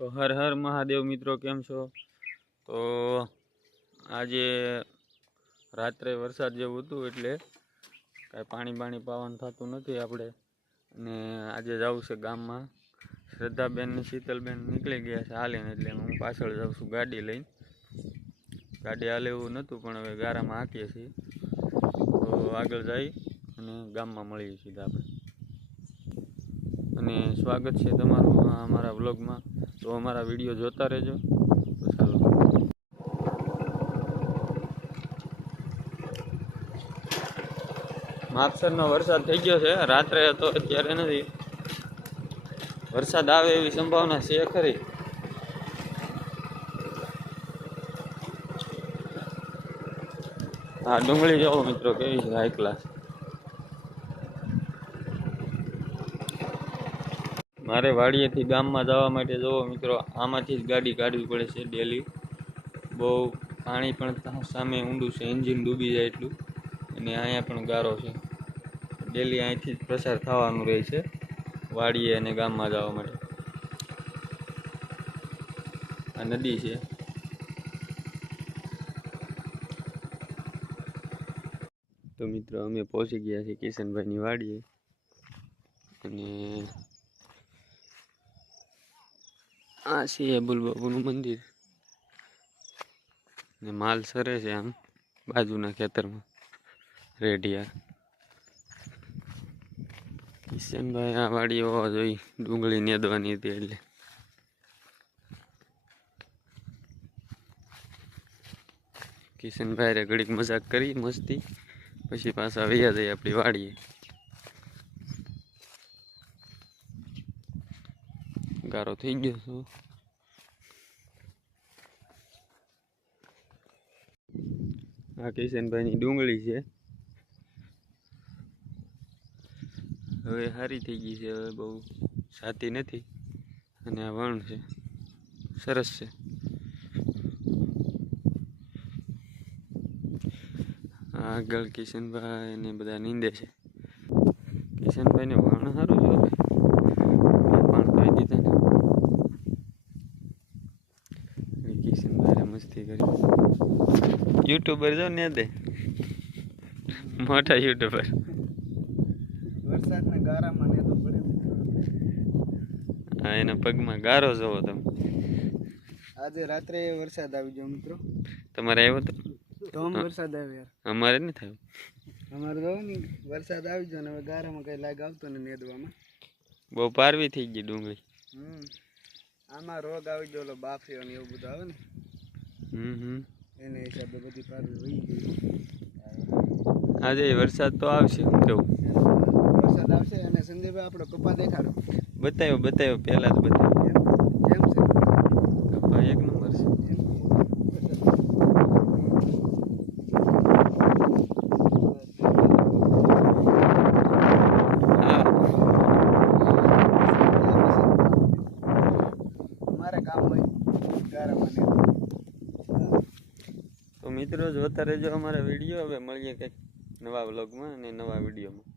તો હર હર મહાદેવ મિત્રો, કેમ છો? તો આજે રાત્રે વરસાદ જેવું હતું એટલે કાંઈ પાણી પાવાનું થતું નથી આપણે. અને આજે જવું છે ગામમાં. શ્રદ્ધાબેન ને શીતલબેન નીકળી ગયા છે હાલીને, એટલે હું પાછળ જાઉં છું ગાડી લઈને. ગાડી હાલે એવું નહોતું, પણ હવે ગારામાં હાંકીએ છીએ. તો આગળ જઈ અને ગામમાં મળીએ સીધા આપણે. અને સ્વાગત છે તમારું અમારા વ્લોગમાં. તો અમારા વિડીયો જોતા રહેજો. તો ચાલો, માપસરનો વરસાદ થઈ ગયો છે. રાત્રે હતો, અત્યારે નથી. વરસાદ આવે એવી સંભાવના છે ખરી. હા, ડુંગળી જોવો મિત્રો કેવી છે, હાઈ ક્લાસ. મારે વાડીએથી ગામમાં જવા માટે જોવો મિત્રો, આમાંથી જ ગાડી કાઢવી પડે છે ડેલી. બહુ પાણી પણ સામે ઊંડું છે, એન્જિન ડૂબી જાય એટલું. અને અહીંયા પણ ગારો છે. ડેલી અહીંથી જ પસાર થવાનું રહે છે વાડીએ અને ગામમાં જવા માટે. આ નદી છે. તો મિત્રો અમે પહોંચી ગયા છીએ કિશનભાઈની વાડીએ. અને આ છે અબુલ બાબુનું મંદિર. ને માલ સરે છે આમ બાજુના ખેતરમાં રેડિયા. કિશનભાઈ આ વાડી હોવા જોઈ, ડુંગળી નેદવાની હતી એટલે. કિશનભાઈ રે ઘડીક મજાક કરી મસ્તી, પછી પાછા વૈયા જઈએ આપણી વાડીએ. ગારો થઈ ગયો છે. આ કિશનભાઈની ડુંગળી છે. હવે સારી થઈ ગઈ છે, હવે બહુ સાતી નથી. અને આ વણ છે, સરસ છે. આગળ કિશનભાઈ ને બધા નીંદે છે. કિશનભાઈ ને વણ સારું છે, પણ કહી દીધા ને. કિશનભાઈ મસ્તી કરી. યુટ્યુબર જો ને દે, મોટા યુટ્યુબર. વરસાદના ગારામાં ને તો પડે. હા, એના પગમાં ગારો જોવો તમે. આજે રાત્રે વરસાદ આવી ગયો મિત્રો. તમારે આવ્યો તો? ધોમ વરસાદ આવ્યો યાર. અમારે નહીં થયું. અમારે જો ને વરસાદ આવી ગયો ને હવે ગારામાં કઈ લાગ આવતો ને નેદવામાં. બહુ પારવી થઈ ગઈ ડુંગળી. આમાં રોગ આવી ગયો, બાફ્યો ને એવું બધું આવે ને. એને હિસાબે બધી પારવી વહી ગઈ. આજે વરસાદ તો આવશે. કેવું વરસાદ આવશે. અને સંજયભાઈ આપણો કપા દેખાડો. બતાવ્યો પહેલા જ બતાવ્યો. કેમ છે કપા? એક નંબર છે. તો મિત્રો જોતા રહેજો અમારા વિડીયો. હવે મળીએ કંઈક નવા વ્લોગમાં અને નવા વિડીયોમાં.